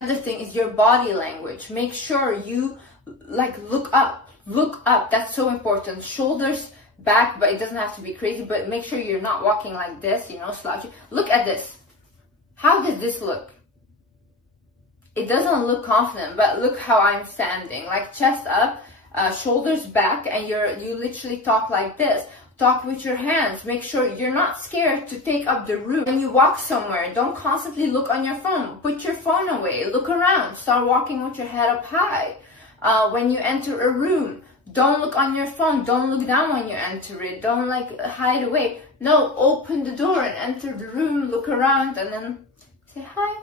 Another thing is your body language. Make sure you like look up. Look up. That's so important. Shoulders back, but it doesn't have to be crazy, but make sure you're not walking like this, you know, slouchy. Look at this. How does this look? It doesn't look confident, but look how I'm standing. Like chest up, shoulders back, and you literally talk like this. Talk with your hands. Make sure you're not scared to take up the room. When you walk somewhere, don't constantly look on your phone. Put your phone away. Look around. Start walking with your head up high. When you enter a room, don't look on your phone. Don't look down when you enter it. Don't like hide away. No, open the door and enter the room. Look around and then say, hi.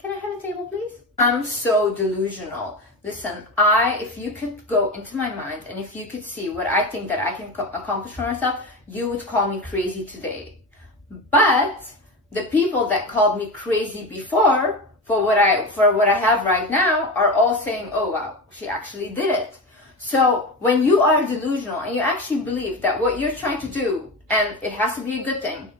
Can I have a table, please? I'm so delusional. Listen, if you could go into my mind and if you could see what I think that I can accomplish for myself, you would call me crazy today. But the people that called me crazy before for what I have right now are all saying, oh wow, she actually did it. So when you are delusional and you actually believe that what you're trying to do, and it has to be a good thing.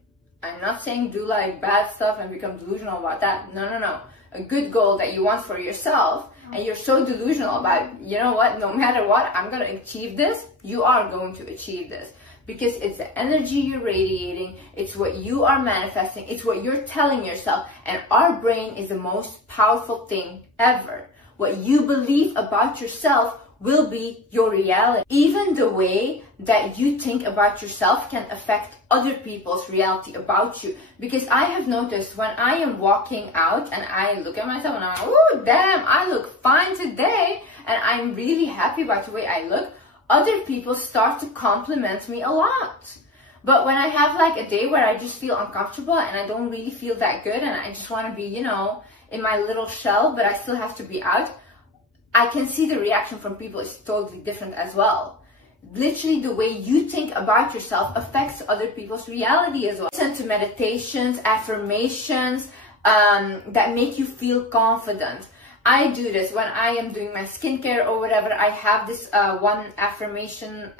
I'm not saying do like bad stuff and become delusional about that. No, no, no. A good goal that you want for yourself, and you're so delusional about, you know what, no matter what, I'm going to achieve this. You are going to achieve this because it's the energy you're radiating. It's what you are manifesting. It's what you're telling yourself. And our brain is the most powerful thing ever. What you believe about yourself will be your reality. Even the way that you think about yourself can affect other people's reality about you. Because I have noticed when I am walking out and I look at myself and I'm like, oh damn, I look fine today, and I'm really happy about the way I look, other people start to compliment me a lot. But when I have like a day where I just feel uncomfortable and I don't really feel that good and I just want to be, you know, in my little shell, but I still have to be out, I can see the reaction from people is totally different as well. Literally the way you think about yourself affects other people's reality as well. Listen to meditations, affirmations that make you feel confident. I do this when I am doing my skincare or whatever. I have this one affirmation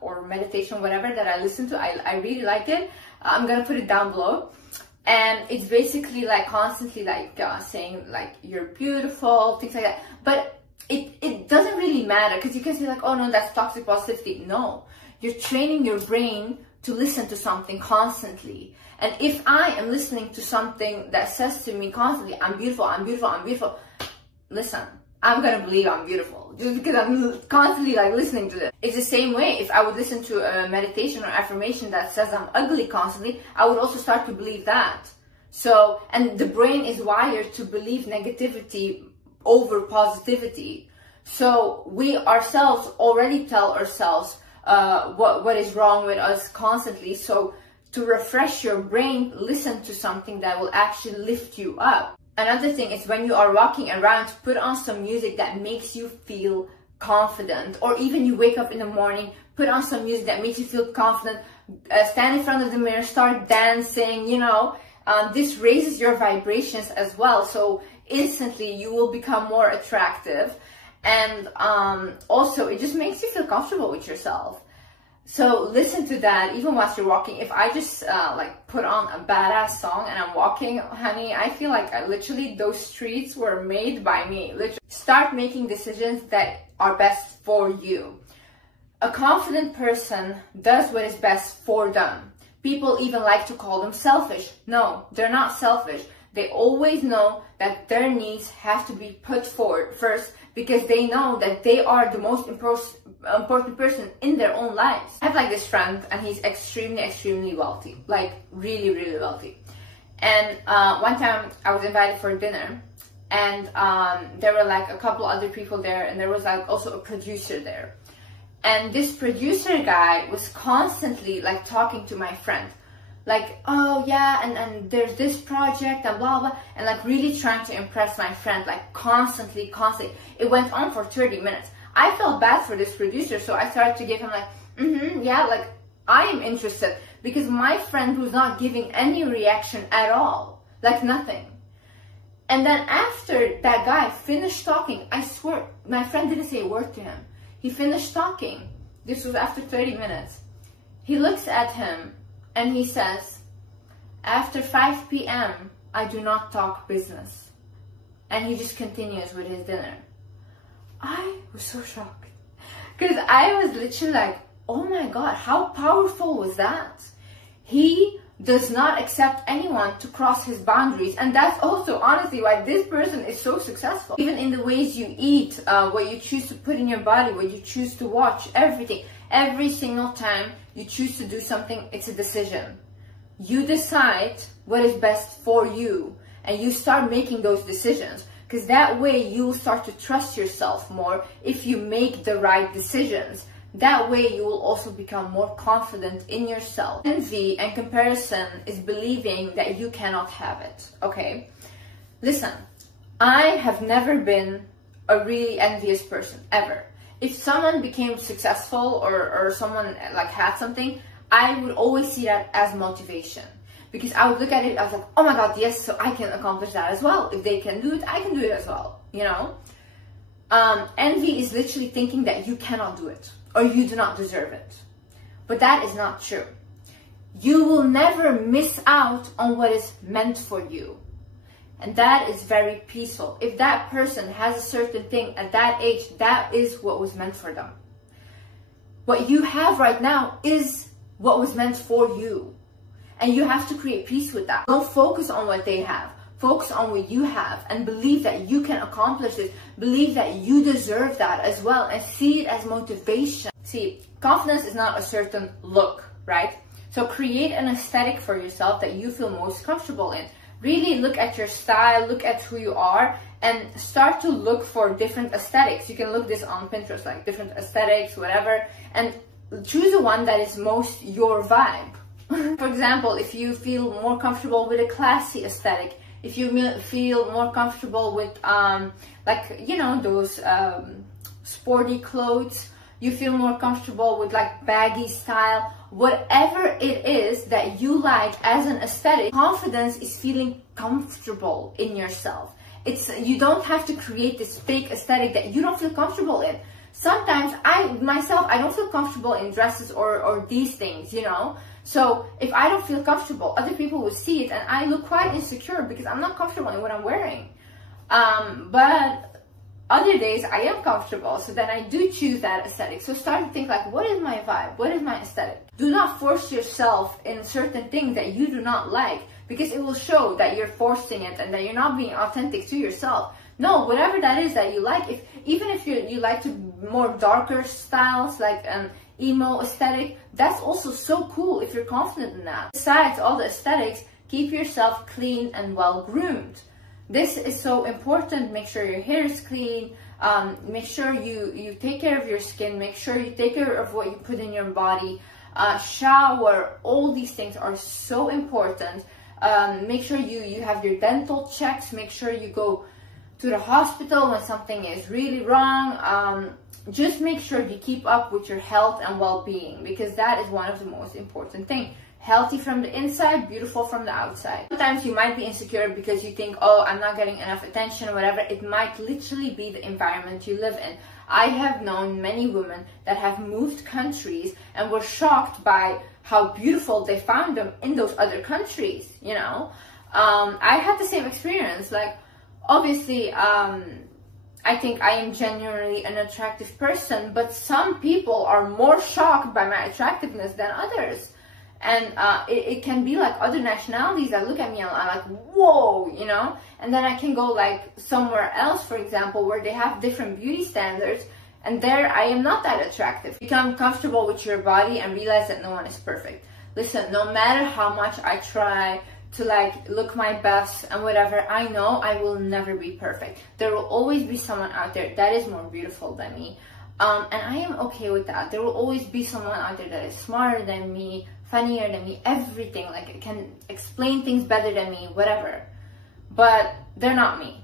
or meditation, whatever, that I listen to. I really like it. I'm gonna put it down below. And it's basically like constantly like saying like you're beautiful, things like that. But it doesn't really matter, because you can say like, oh no, that's toxic positivity. No, you're training your brain to listen to something constantly. And if I am listening to something that says to me constantly, I'm beautiful, I'm beautiful, I'm beautiful, listen, I'm gonna believe I'm beautiful just because I'm constantly like listening to this. It's the same way. If I would listen to a meditation or affirmation that says I'm ugly constantly, I would also start to believe that. So, and the brain is wired to believe negativity over positivity. So we ourselves already tell ourselves what is wrong with us constantly. So to refresh your brain, listen to something that will actually lift you up. Another thing is when you are walking around, put on some music that makes you feel confident. Or even you wake up in the morning, put on some music that makes you feel confident. Stand in front of the mirror, start dancing, you know. This raises your vibrations as well. So instantly you will become more attractive. And also it just makes you feel comfortable with yourself. So listen to that even whilst you're walking. If I just like put on a badass song and I'm walking, honey, I feel like literally those streets were made by me. Literally. Start making decisions that are best for you. A confident person does what is best for them. People even like to call them selfish. No, they're not selfish. They always know that their needs have to be put forward first, because they know that they are the most important person in their own lives. I have like this friend and he's extremely wealthy, like really wealthy. And one time I was invited for dinner, and there were like a couple other people there, and there was like also a producer there. And this producer guy was constantly like talking to my friend, like, oh yeah, and there's this project and blah blah, and like really trying to impress my friend, like constantly. It went on for 30 minutes. I felt bad for this producer, so I started to give him like, yeah, like I am interested, because my friend was not giving any reaction at all, like nothing. And then after that guy finished talking, I swear my friend didn't say a word to him. He finished talking. This was after 30 minutes. He looks at him and he says, after 5 p.m. I do not talk business. and he just continues with his dinner. I was so shocked, because I was literally like, oh my God, how powerful was that? He does not accept anyone to cross his boundaries, and that's also honestly why this person is so successful. Even in the ways you eat, what you choose to put in your body, what you choose to watch, everything. Every single time you choose to do something, it's a decision. You decide what is best for you, and you start making those decisions, because that way you'll start to trust yourself more if you make the right decisions. That way you will also become more confident in yourself. Envy and comparison is believing that you cannot have it, okay? Listen, I have never been a really envious person, ever. If someone became successful or someone like had something, I would always see that as motivation. Because I would look at it, I was like, oh my God, yes, so I can accomplish that as well. If they can do it, I can do it as well, you know? Envy is literally thinking that you cannot do it, or you do not deserve it. But that is not true. You will never miss out on what is meant for you. And that is very peaceful. If that person has a certain thing at that age, that is what was meant for them. What you have right now is what was meant for you. And you have to create peace with that. Don't focus on what they have. Focus on what you have and believe that you can accomplish it. Believe that you deserve that as well, and see it as motivation. See, confidence is not a certain look, right? So create an aesthetic for yourself that you feel most comfortable in. Really look at your style, look at who you are, and start to look for different aesthetics. You can look this on Pinterest, like different aesthetics, whatever, and choose the one that is most your vibe. For example, if you feel more comfortable with a classy aesthetic, if you feel more comfortable with like, you know, those sporty clothes, you feel more comfortable with like baggy style, whatever it is that you like as an aesthetic, confidence is feeling comfortable in yourself. You don't have to create this fake aesthetic that you don't feel comfortable in. Sometimes I don't feel comfortable in dresses or these things, you know. So if I don't feel comfortable, other people will see it, and I look quite insecure because I'm not comfortable in what I'm wearing. But other days I am comfortable, so then I do choose that aesthetic. So start to think like, what is my vibe? What is my aesthetic? Do not force yourself in certain things that you do not like, because it will show that you're forcing it and that you're not being authentic to yourself. No, whatever that is that you like, even if you like to more darker styles, like an emo aesthetic, that's also so cool if you're confident in that. Besides all the aesthetics, keep yourself clean and well groomed. This is so important. Make sure your hair is clean. Make sure you take care of your skin. Make sure you take care of what you put in your body. Shower. All these things are so important. Make sure you have your dental checks. Make sure you go to the hospital when something is really wrong. Just make sure you keep up with your health and well-being, because that is one of the most important things. Healthy from the inside, beautiful from the outside. Sometimes you might be insecure because you think, oh, I'm not getting enough attention or whatever. It might literally be the environment you live in. I have known many women that have moved countries and were shocked by how beautiful they found them in those other countries, you know. I had the same experience. Like, obviously, I think I am genuinely an attractive person, but some people are more shocked by my attractiveness than others. And it can be like other nationalities that look at me and I'm like, whoa, you know. And then I can go like somewhere else, for example, where they have different beauty standards, and there I am not that attractive. Become comfortable with your body and realize that no one is perfect. Listen, no matter how much I try to like look my best and whatever, I know I will never be perfect. There will always be someone out there that is more beautiful than me, and I am okay with that. There will always be someone out there that is smarter than me, funnier than me, everything, like can explain things better than me, whatever. But they're not me,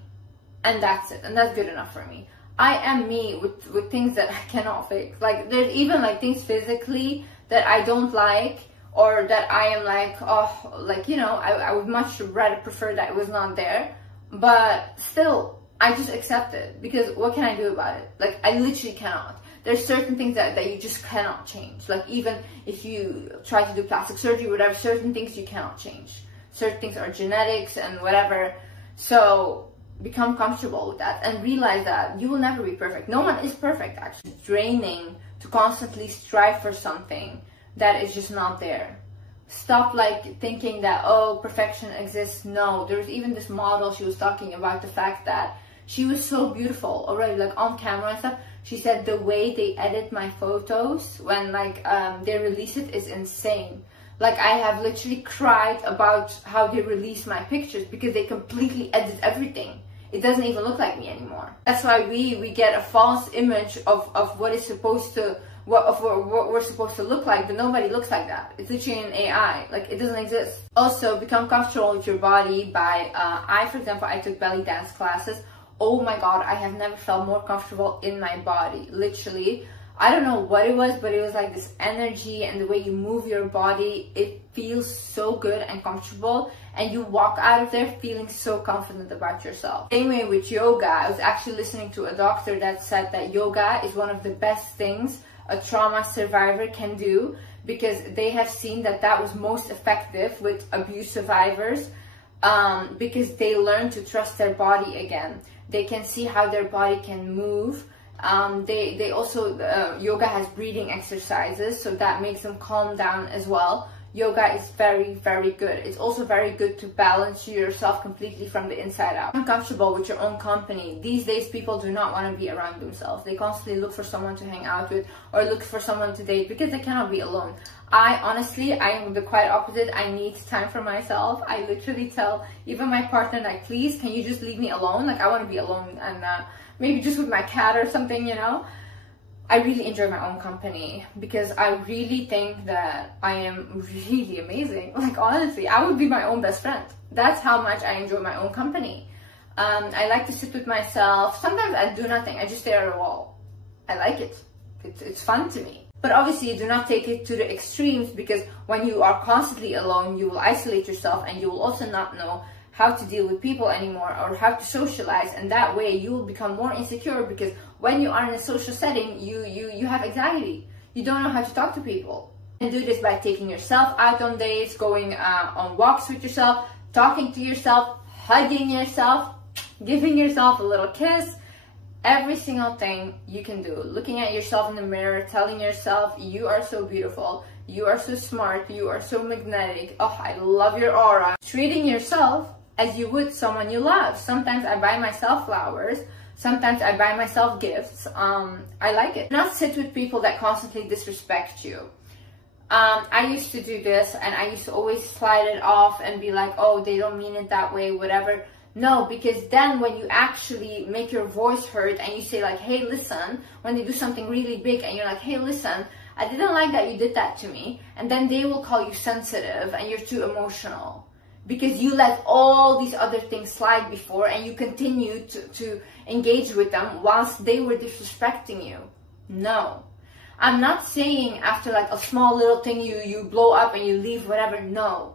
and that's it, and that's good enough for me. I am me with things that I cannot fix. Like, there's even like things physically that I don't like, or that I am like, oh, like, you know, I would much rather prefer that it was not there. But still, I just accept it, because what can I do about it? Like, I literally cannot. There's certain things that you just cannot change. Like, even if you try to do plastic surgery, whatever, certain things you cannot change. Certain things are genetics and whatever. So become comfortable with that and realize that you will never be perfect. No one is perfect, actually. It's draining to constantly strive for something that is just not there. Stop like thinking that, oh, perfection exists. No, there's even this model, she was talking about the fact that she was so beautiful already, like on camera and stuff. She said the way they edit my photos when like they release it is insane. Like I have literally cried about how they release my pictures because they completely edit everything. It doesn't even look like me anymore. That's why we get a false image of what is supposed to, what we're supposed to look like, but nobody looks like that. It's literally an AI, like it doesn't exist. Also, become comfortable with your body by, for example, I took belly dance classes. Oh my god, I have never felt more comfortable in my body, literally. I don't know what it was, but it was like this energy and the way you move your body, it feels so good and comfortable, and you walk out of there feeling so confident about yourself. Same way with yoga. I was actually listening to a doctor that said that yoga is one of the best things a trauma survivor can do, because they have seen that that was most effective with abuse survivors, because they learn to trust their body again. They can see how their body can move. They also, yoga has breathing exercises, so that makes them calm down as well. Yoga is very, very good. It's also very good to balance yourself completely from the inside out. Become comfortable with your own company. These days, people do not want to be around themselves. They constantly look for someone to hang out with or look for someone to date because they cannot be alone. Honestly, I am the quite opposite. I need time for myself. I literally tell even my partner, like, please, can you just leave me alone? Like, I want to be alone and maybe just with my cat or something, you know? I really enjoy my own company because I really think that I am really amazing. Like, honestly, I would be my own best friend. That's how much I enjoy my own company. I like to sit with myself. Sometimes I do nothing. I just stare at a wall. I like it. It's fun to me. But obviously, do not take it to the extremes, because when you are constantly alone, you will isolate yourself and you will also not know how to deal with people anymore or how to socialize, and that way you will become more insecure, because when you are in a social setting, you have anxiety. You don't know how to talk to people. You can do this by taking yourself out on dates, going on walks with yourself, talking to yourself, hugging yourself, giving yourself a little kiss. Every single thing you can do. Looking at yourself in the mirror, telling yourself you are so beautiful, you are so smart, you are so magnetic, oh, I love your aura. Treating yourself as you would someone you love. Sometimes I buy myself flowers, sometimes I buy myself gifts. I like it. Do not sit with people that constantly disrespect you. I used to do this, and I used to always slide it off and be like, oh, they don't mean it that way, whatever. No, because then when you actually make your voice heard and you say like, hey, listen, when they do something really big and you're like, hey, listen, I didn't like that you did that to me, and then they will call you sensitive and you're too emotional because you let all these other things slide before and you continue to engage with them whilst they were disrespecting you. No. I'm not saying after like a small little thing you blow up and you leave, whatever. No.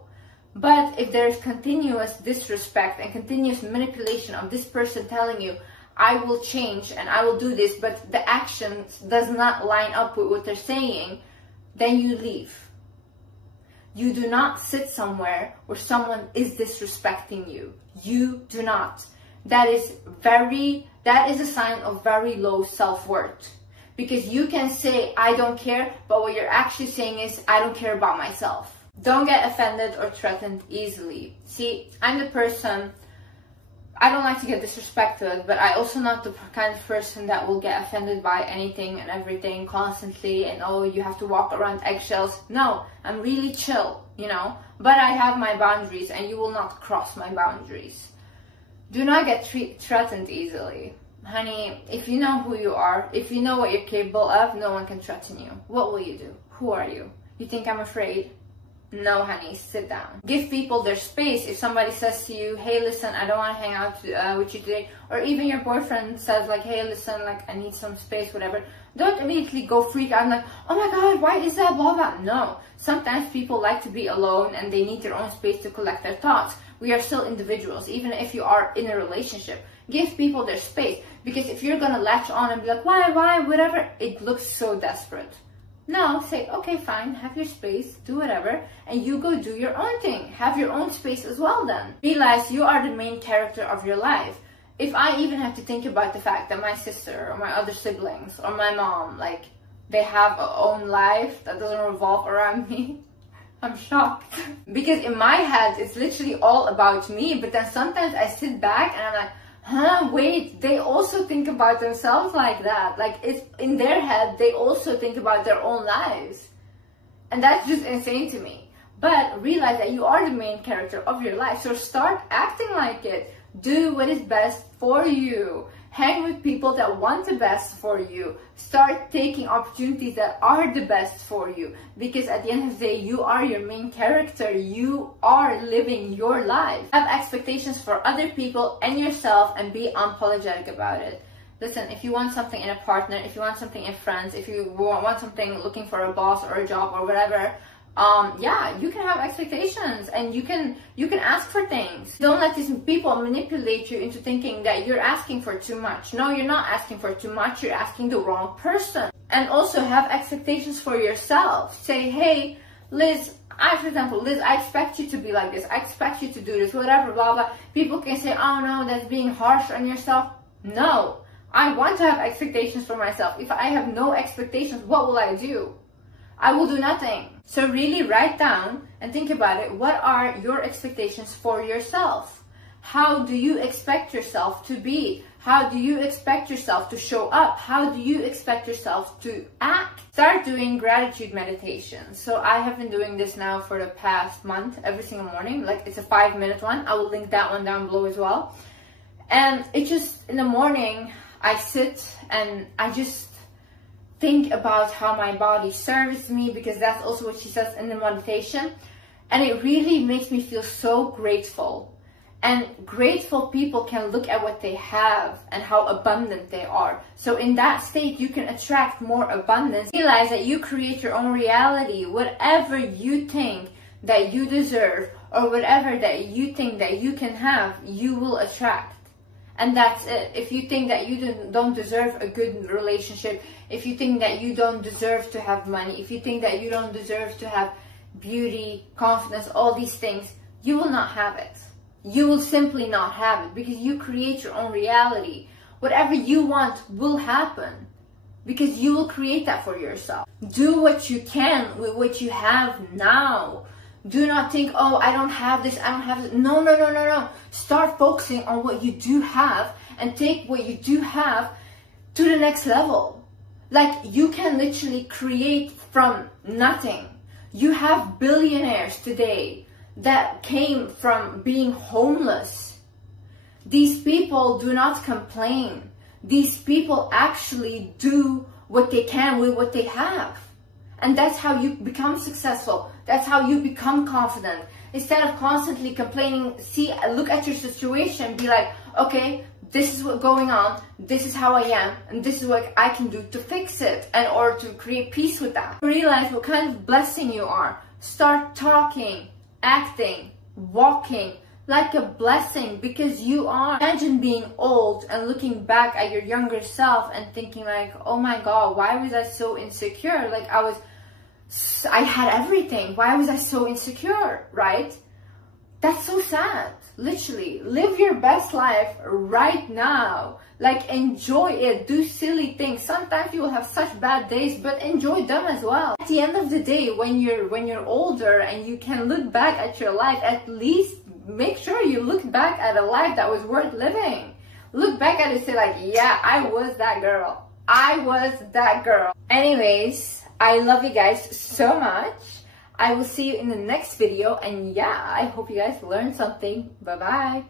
But if there's continuous disrespect and continuous manipulation of this person telling you, I will change and I will do this, but the actions does not line up with what they're saying, then you leave. You do not sit somewhere where someone is disrespecting you. You do not. That is a sign of very low self-worth. Because you can say, I don't care, but what you're actually saying is, I don't care about myself. Don't get offended or threatened easily. See, I'm the person, I don't like to get disrespected, but I also not the kind of person that will get offended by anything and everything constantly and, oh, you have to walk around eggshells. No, I'm really chill, you know, but I have my boundaries and you will not cross my boundaries. Do not get threatened easily. Honey, if you know who you are, if you know what you're capable of, no one can threaten you. What will you do? Who are you? You think I'm afraid? No, honey, sit down. Give people their space. If somebody says to you, hey, listen, I don't want to hang out with you today, or even your boyfriend says like, hey, listen, like, I need some space, whatever, don't immediately go freak out and like, oh my god, why is that, blah, blah. No. Sometimes people like to be alone and they need their own space to collect their thoughts. We are still individuals, even if you are in a relationship. Give people their space, because if you're gonna latch on and be like, why, whatever, it looks so desperate. No, say, okay, fine, have your space, do whatever, and you go do your own thing. Have your own space as well then. Realize you are the main character of your life. if I even have to think about the fact that my sister or my other siblings or my mom, like, they have a own life that doesn't revolve around me, I'm shocked. Because in my head, it's literally all about me, but then sometimes I sit back and I'm like, huh, wait, they also think about themselves like that. Like, it's in their head, they also think about their own lives. And that's just insane to me. But realize that you are the main character of your life. So start acting like it. Do what is best for you. Hang with people that want the best for you. Start taking opportunities that are the best for you. Because at the end of the day, you are your main character. You are living your life. Have expectations for other people and yourself and be unapologetic about it. Listen, if you want something in a partner, if you want something in friends, if you want something looking for a boss or a job or whatever, yeah, you can have expectations and you can ask for things. Don't let these people manipulate you into thinking that you're asking for too much. No, you're not asking for too much. You're asking the wrong person. And also have expectations for yourself. Say, hey, Liz, for example, Liz, I expect you to be like this. I expect you to do this, whatever, blah, blah. People can say, oh no, that's being harsh on yourself. No, I want to have expectations for myself. If I have no expectations, what will I do? I will do nothing. So really write down and think about it. What are your expectations for yourself? How do you expect yourself to be? How do you expect yourself to show up? How do you expect yourself to act? Start doing gratitude meditation. So I have been doing this now for the past month, every single morning. Like, it's a 5-minute one. I will link that one down below as well. And it just, in the morning, I sit and I just think about how my body serves me, because that's also what she says in the meditation. And it really makes me feel so grateful. And grateful people can look at what they have and how abundant they are. So in that state, you can attract more abundance. Realize that you create your own reality. Whatever you think that you deserve, or whatever that you think that you can have, you will attract. And that's it. If you think that you don't deserve a good relationship, if you think that you don't deserve to have money, if you think that you don't deserve to have beauty, confidence, all these things, you will not have it. You will simply not have it, because you create your own reality. Whatever you want will happen, because you will create that for yourself. Do what you can with what you have now. Do not think, oh, I don't have this, I don't have this. No, no, no, no, no. Start focusing on what you do have and take what you do have to the next level. Like, you can literally create from nothing. You have billionaires today that came from being homeless. These people do not complain. These people actually do what they can with what they have. And that's how you become successful. That's how you become confident. Instead of constantly complaining, look at your situation, be like, okay, this is what's going on, this is how I am, and this is what I can do to fix it, and or to create peace with that. Realize what kind of blessing you are. Start talking, acting, walking like a blessing, because you are. Imagine being old and looking back at your younger self and thinking like, oh my God, why was I so insecure? Like, I had everything. Why was I so insecure, right? That's so sad. Literally, live your best life right now. Like, enjoy it. Do silly things. Sometimes you will have such bad days, but enjoy them as well. At the end of the day, when you're older and you can look back at your life, at least make sure you look back at a life that was worth living. Look back at it and say like, yeah, I was that girl. I was that girl. Anyways, I love you guys so much. I will see you in the next video, and yeah, I hope you guys learned something. Bye bye.